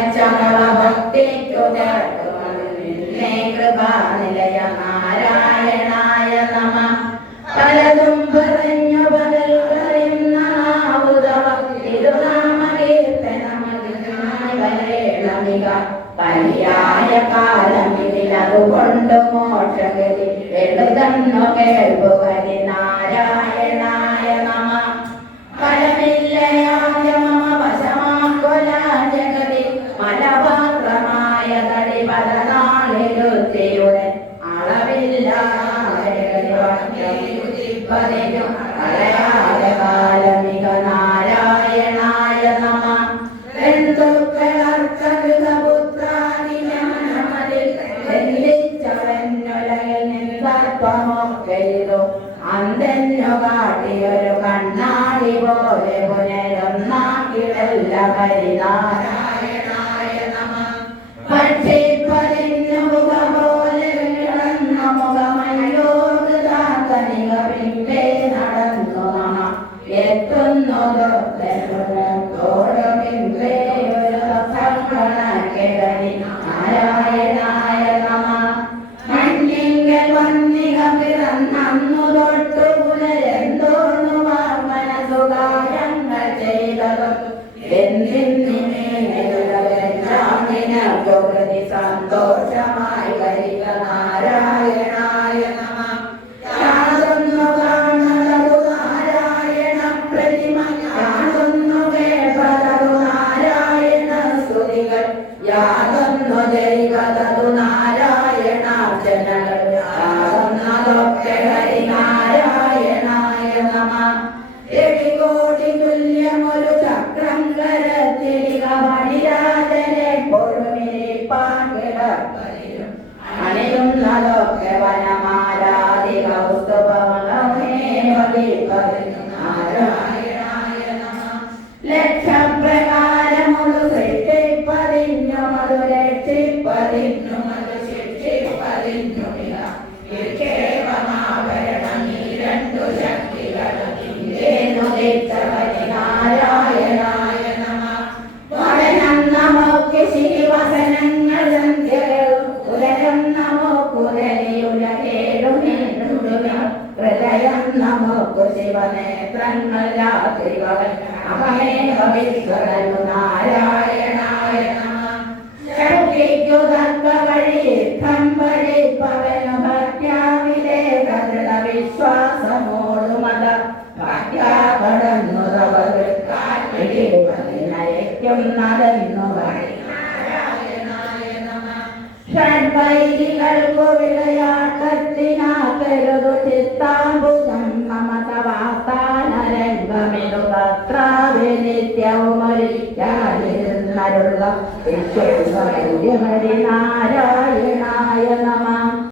ഭക്തിക്കു നിന്നെ കൃപാനിലയ നാരായണായ നമ. പലതും പറഞ്ഞു പകൽ പറയുന്ന നാവുതവ തിരുനാമ കീർത്തനമതിനായി വരേണമിക. പര്യായ കാലമിതിലതുകൊണ്ട് മോക്ഷഗതി എഴുതന്നു കേൾപ്പുകരി നാരായണായ നമ. ഫലമില്ലയായ മമ വശമാക്കൊല ജഗതി മലപാത്രമായ തടി പല നാളിലുത്തിയുടെ അളവില്ലാതിരും അളയായ കാലമിക നാരായണായ നമ. അന്തെന്നു കാട്ടിയൊരു കണ്ണാടി പോലെ പുനരൊന്നാക്കിടല്ല ഹരിനാരായണായ നമ. പക്ഷിപ്പതിന്നു മുഖ പോലെ കിടന്ന മുഖമയോകനിക പിമ്പേ നടന്നു നമ. എത്തുന്നു പിമ്പേ ഒരു സഫലി നാരായണായ നമ. മഞ്ഞിങ്കൽ വന്നിക പിറന്നു തൊട്ടു പുനരെന്തോന്നു മനസുകാര്യങ്ങൾ ചെയ്തതും എന്തിനെ സന്തോഷമായി വരിക നാരായണായ നമ. യാതൊന്നു കാണലതു നാരായണ പ്രതിമ യാതൊന്നു കേൾപ്പതു നാരായണ സ്തുതികൾ യാതൊന്നു ജൈവതു നാരായണാർച്ചനകൾ യാതൊന്നതൊക്കെ ഹരിനാരായണായ നമ. എടികോടി തുല്യമൊരു ചക്രം കരത്തിരിക മണിരാജനെ പൊഴുമിരിപ്പാക്കിടപ്പലിലും അണിയുന്നതൊക്കെ വനമാരാതി കൗസ്തുഭമേ നാരായണായ നമ. ലക്ഷപ്രകാരമൊരു സൃഷ്ടിപ്പതിഞ്ഞുമതു രക്ഷിപ്പതിഞ്ഞുമതു ശിക്ഷിപ്പതിഞ്ഞുമില്ല കേവമാവരണം ഈ രണ്ടു ശക്തികളും നാരായണായ നമ. വരനം നമുക്ക് ശ്രീവസനങ്ങൾ ഉലകം നമുക്കുരലിയുലകേടുമിടുക ഹൃദയം നമുക്ക് ശിവനേത്രങ്ങൾ രാത്രിവൻ അഹമേവ വിശ്വരനു നാരായണായ നമ. ശക്തിക്കു തക്ക വഴി പഠിപ്പവനു ഭക്യാവിലേഖൃത വിശ്വാസമോടുമത ുന്നതെന്നു ഷഡ്വൈരികൾക്കു വിളയാട്ടത്തിനാക്കരുതു ചിത്താംബുജം മമത വാർത്താനരംഗമിതു തത്രാവി നിത്യവുമൊരിക്കാതിരുന്നരുള്ള ഹരിനാരായണായ നമ.